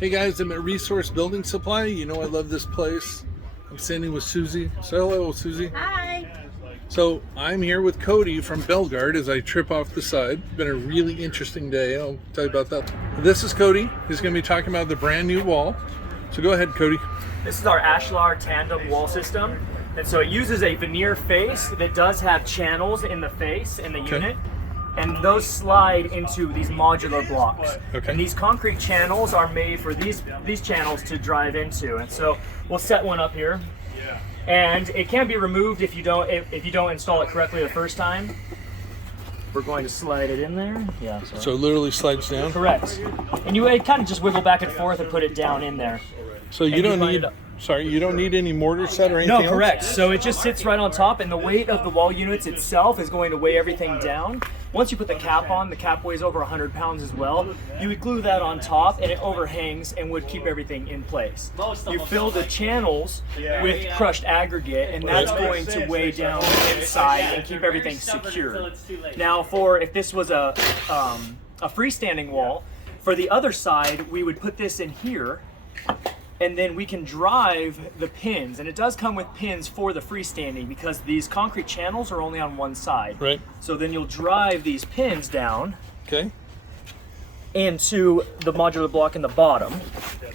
Hey guys, I'm at Resource Building Supply. You know I love this place. I'm standing with Susie. Say hello, Susie. Hi. So I'm here with Cody from Belgard as I trip off the side. It's been a really interesting day. I'll tell you about that. This is Cody. He's going to be talking about the brand new wall. So go ahead, Cody. This is our ASHLAR Tandem wall system. And so it uses a veneer face that does have channels in the face in the unit. And those slide into these modular blocks. Okay. And these concrete channels are made for these channels to drive into. And so we'll set one up here. And it can be removed if you don't install it correctly the first time. We're going to slide it in there. Yeah. So it literally slides down? Correct. And you kind of just wiggle back and forth and put it down in there. So you don't need, you don't need any mortar set or anything No, correct. else? So it just sits right on top, and the weight of the wall units itself is going to weigh everything down. Once you put the cap on, the cap weighs over 100 pounds as well. You would glue that on top, and it overhangs and would keep everything in place. You fill the channels with crushed aggregate, and that's going to weigh down inside and keep everything secure. Now, if this was a freestanding wall, for the other side, we would put this in here, and then we can drive the pins, and it does come with pins for the freestanding because these concrete channels are only on one side. Right. So then you'll drive these pins down Okay. into the modular block in the bottom.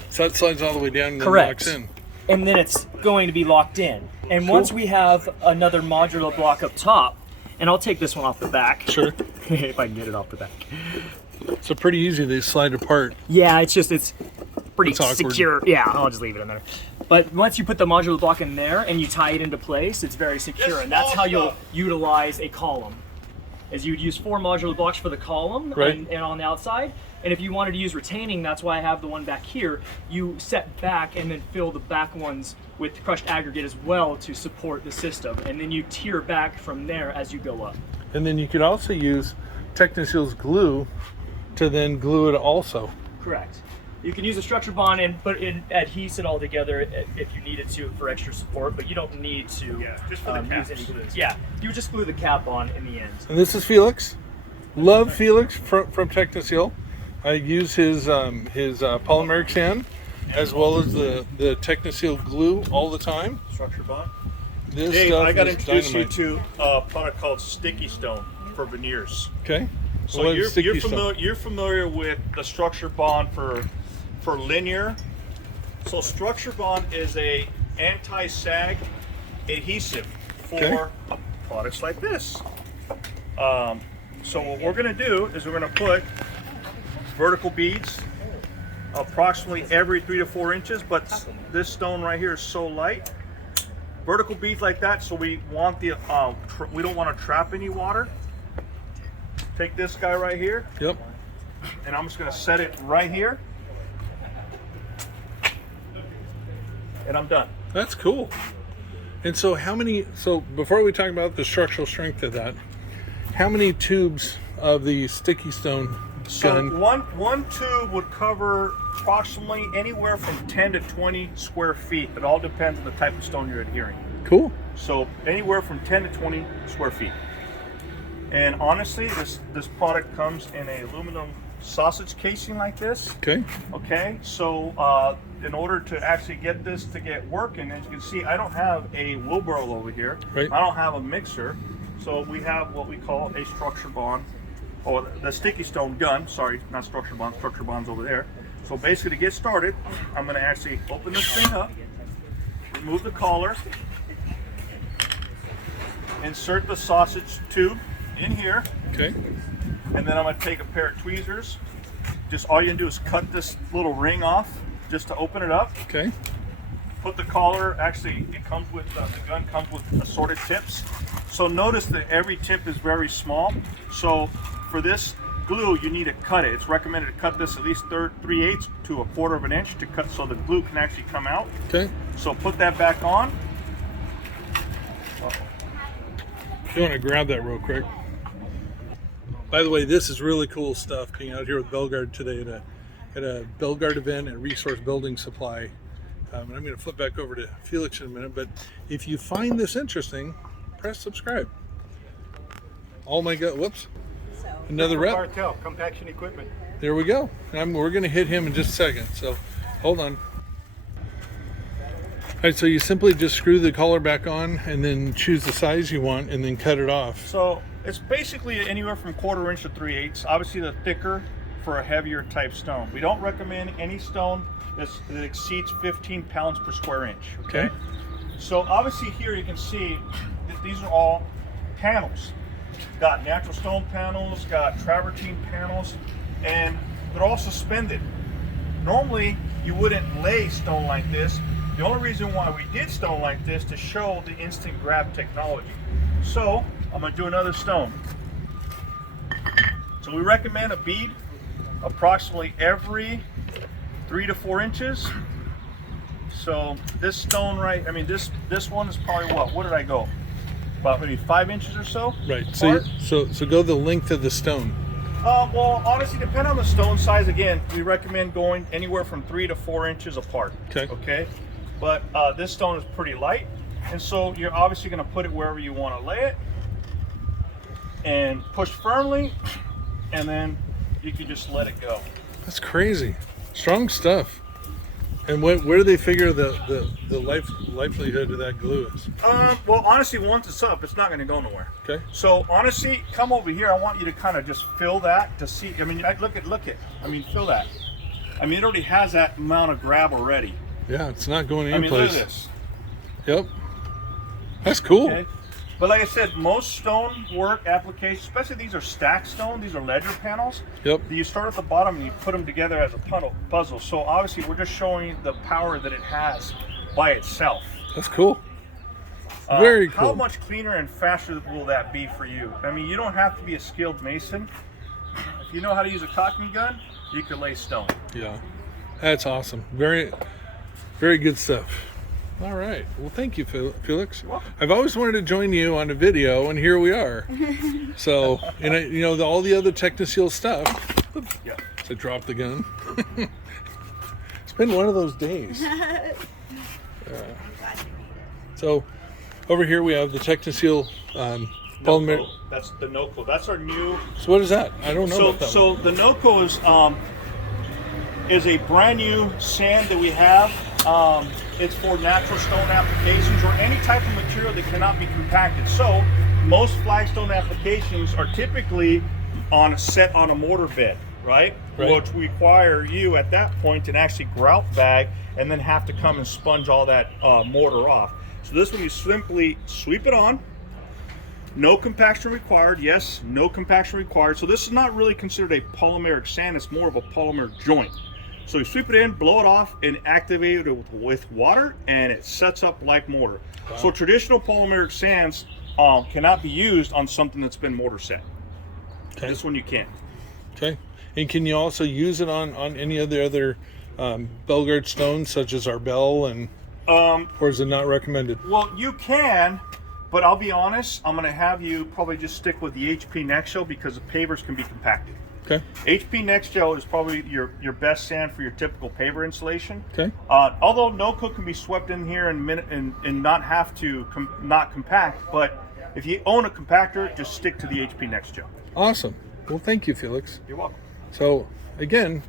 So that slides all the way down and then Correct. locks in. And then it's going to be locked in. And once we have another modular block up top, and I'll take this one off the back. Sure. If I can get it off the back. So pretty easy, they slide apart. Yeah, it's pretty It's awkward. secure. Yeah, I'll just leave it in there. But once you put the modular block in there and you tie it into place, it's very secure. And that's how you'll utilize a column. Is you'd use 4 modular blocks for the column and on the outside. And if you wanted to use retaining, that's why I have the one back here. You set back and then fill the back ones with crushed aggregate as well to support the system. And then you tier back from there as you go up. And then you could also use Techniseal's glue to then glue it also. Correct. You can use a structure bond and adhese it all together if you needed to for extra support, but you don't need to just for the use any glue. Yeah, you just glue the cap on in the end. And this is Felix. Love Felix from Techniseal. I use his polymeric sand as well as the Techniseal glue all the time. Structure bond. This Dave, stuff I got to is introduce dynamite. you to a product called Sticky Stone for veneers. Okay. So What is Sticky Stone? you're familiar with the structure bond for linear. So structure bond is a anti-sag adhesive for products like this. So what we're going to do is we're going to put vertical beads approximately every 3 to 4 inches, but this stone right here is so light. Vertical beads like that, so we want the we don't want to trap any water. Take this guy right here. Yep. And I'm just going to set it right here. And I'm done. That's cool. And so so before we talk about the structural strength of that, how many tubes of the sticky stone gun? One tube would cover approximately anywhere from 10 to 20 square feet. It all depends on the type of stone you're adhering. Cool. So anywhere from 10 to 20 square feet. And honestly, this product comes in an aluminum sausage casing like this. Okay. Okay, so in order to actually get this to get working, as you can see, I don't have a wheelbarrow over here. Right. I don't have a mixer. So we have what we call a structure bond, or the sticky stone gun. Sorry, not structure bond. Structure bond's over there. So basically, to get started, I'm going to actually open this thing up, remove the collar, insert the sausage tube in here. Okay. And then I'm going to take a pair of tweezers. Just all you can do is cut this little ring off just to open it up. Okay. Put the collar, actually it comes with, the gun comes with assorted tips. So notice that every tip is very small. So for this glue, you need to cut it. It's recommended to cut this at least 3/8 to 1/4 of an inch to cut so the glue can actually come out. Okay. So put that back on. You want to grab that real quick. By the way, this is really cool stuff being out here with Belgard today at a Belgard event at Resource Building Supply. And I'm going to flip back over to Felix in a minute, but if you find this interesting, press subscribe. Oh my God, whoops. Another rep. Cartel, compaction equipment. There we go. We're going to hit him in just a second. So hold on. All right, so you simply just screw the collar back on and then choose the size you want and then cut it off. So it's basically anywhere from 1/4 inch to 3/8. Obviously the thicker for a heavier type stone. We don't recommend any stone that exceeds 15 pounds per square inch. Okay. So obviously here you can see that these are all panels. Got natural stone panels, got travertine panels, and they're all suspended. Normally you wouldn't lay stone like this. The only reason why we did stone like this to show the instant grab technology. So I'm gonna do another stone. So we recommend a bead approximately every 3 to 4 inches. So this stone this one is probably what did I go? About maybe 5 inches or so. Right. So go the length of the stone. Well, honestly, depending on the stone size, again, we recommend going anywhere from 3 to 4 inches apart. Okay. But this stone is pretty light, and so you're obviously going to put it wherever you want to lay it, and push firmly, and then you can just let it go. That's crazy. Strong stuff. And where do they figure the likelihood of that glue is? Well, honestly, once it's up, it's not going to go nowhere. Okay. So honestly, come over here. I want you to kind of just feel that to see. I mean, look at. I mean, feel that. I mean, it already has that amount of grab already. Yeah, it's not going any Look place. at this. Yep. That's cool. Okay. But like I said, most stone work applications, especially these are stacked stone, these are ledger panels. Yep. You start at the bottom and you put them together as a puzzle. So obviously we're just showing the power that it has by itself. That's cool. Very cool. How much cleaner and faster will that be for you? I mean, you don't have to be a skilled mason. If you know how to use a caulking gun, you can lay stone. Yeah. That's awesome. Very, very good stuff. All right. Well, thank you, Felix. You're welcome. I've always wanted to join you on a video, and here we are. So, and all the other Techniseal stuff. Oops, Yeah. I dropped the gun. It's been one of those days. So, over here we have the Techniseal polymer. That's the NoCo. That's our new. So, what is that? I don't know about that. So the NoCo is a brand new sand that we have. It's for natural stone applications or any type of material that cannot be compacted. So most flagstone applications are typically set on a mortar bed, right? Which require you at that point to actually grout bag and then have to come and sponge all that mortar off. So this one you simply sweep it on. No compaction required. Yes, no compaction required. So this is not really considered a polymeric sand. It's more of a polymer joint. So you sweep it in, blow it off, and activate it with water, and it sets up like mortar. Wow. So traditional polymeric sands cannot be used on something that's been mortar set. Okay. This one you can. Okay. And can you also use it on any of the other Belgard stones, such as our Bell, and or is it not recommended? Well, you can, but I'll be honest, I'm going to have you probably just stick with the HP Next Gel because the pavers can be compacted. Okay. HP Next Gel is probably your best sand for your typical paver installation. Okay. Although NoCo can be swept in here and not have to not compact, but if you own a compactor, just stick to the HP Next Gel. Awesome. Well, thank you, Felix. You're welcome. So again,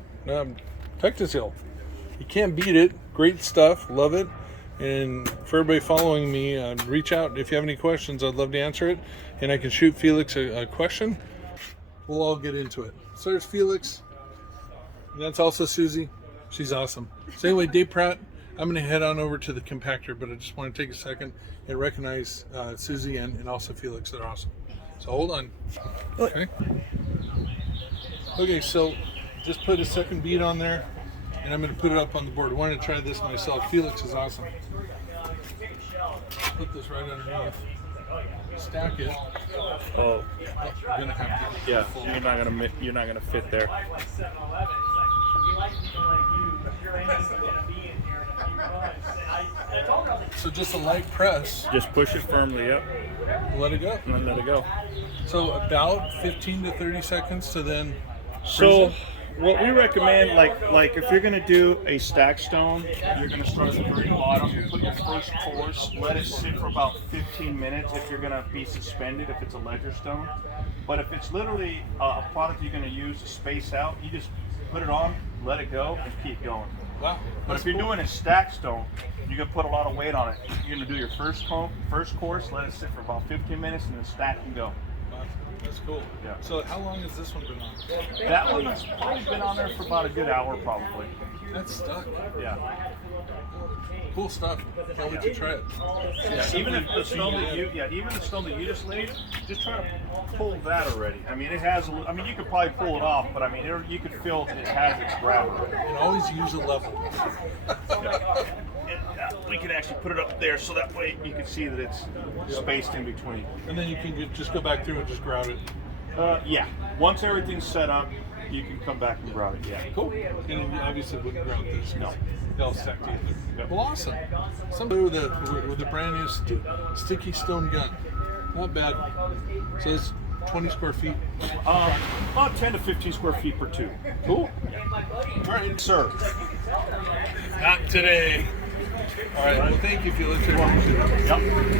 Techniseal, you can't beat it. Great stuff. Love it. And for everybody following me, reach out if you have any questions. I'd love to answer it, and I can shoot Felix a question. We'll all get into it. So there's Felix, and that's also Susie. She's awesome. So anyway, Dave Pratt, I'm going to head on over to the compactor, but I just want to take a second and recognize Susie and also Felix. They're awesome. So hold on. Okay. Okay, so just put a second bead on there, and I'm going to put it up on the board. I want to try this myself. Felix is awesome. Put this right underneath. Stack it. Oh, you're gonna have to. Yeah, you're not gonna fit there. So just a light press. Just push it firmly, yep. Let it go. And then let it go. So about 15 to 30 seconds to then. So what we recommend, like if you're gonna do a stack stone, you're gonna start at the very bottom, you put your first course, let it sit for about 15 minutes if you're gonna be suspended, if it's a ledger stone. But if it's literally a product you're gonna use to space out, you just put it on, let it go, and keep going. Wow. But if you're doing a stacked stone, you can put a lot of weight on it. You're gonna do your first course, let it sit for about 15 minutes, and then stack and go. That's cool. Yeah. So how long has this one been on? That one has probably been on there for about a good hour, probably. That's stuck. Yeah. Cool stuff. Can't wait to try it. Yeah, even if the stone that you just laid, just try to pull that already. I mean, it has. I mean, you could probably pull it off, but I mean, you could feel it has its gravity. And always use a level. Yeah. And, we can actually put it up there so that way you can see that it's spaced in between. And then you can just go back through and just grout it. Yeah. Once everything's set up, you can come back and grout it. Yeah. Cool. And then you obviously wouldn't grout this. No. They all stacked together. Yep. Well, awesome. Somebody with a brand new sticky stone gun. Not bad. So it's 20 square feet. About 10 to 15 square feet per tube. Cool. All right, Sir. not today. All right. Well, thank you, Felix. Yep.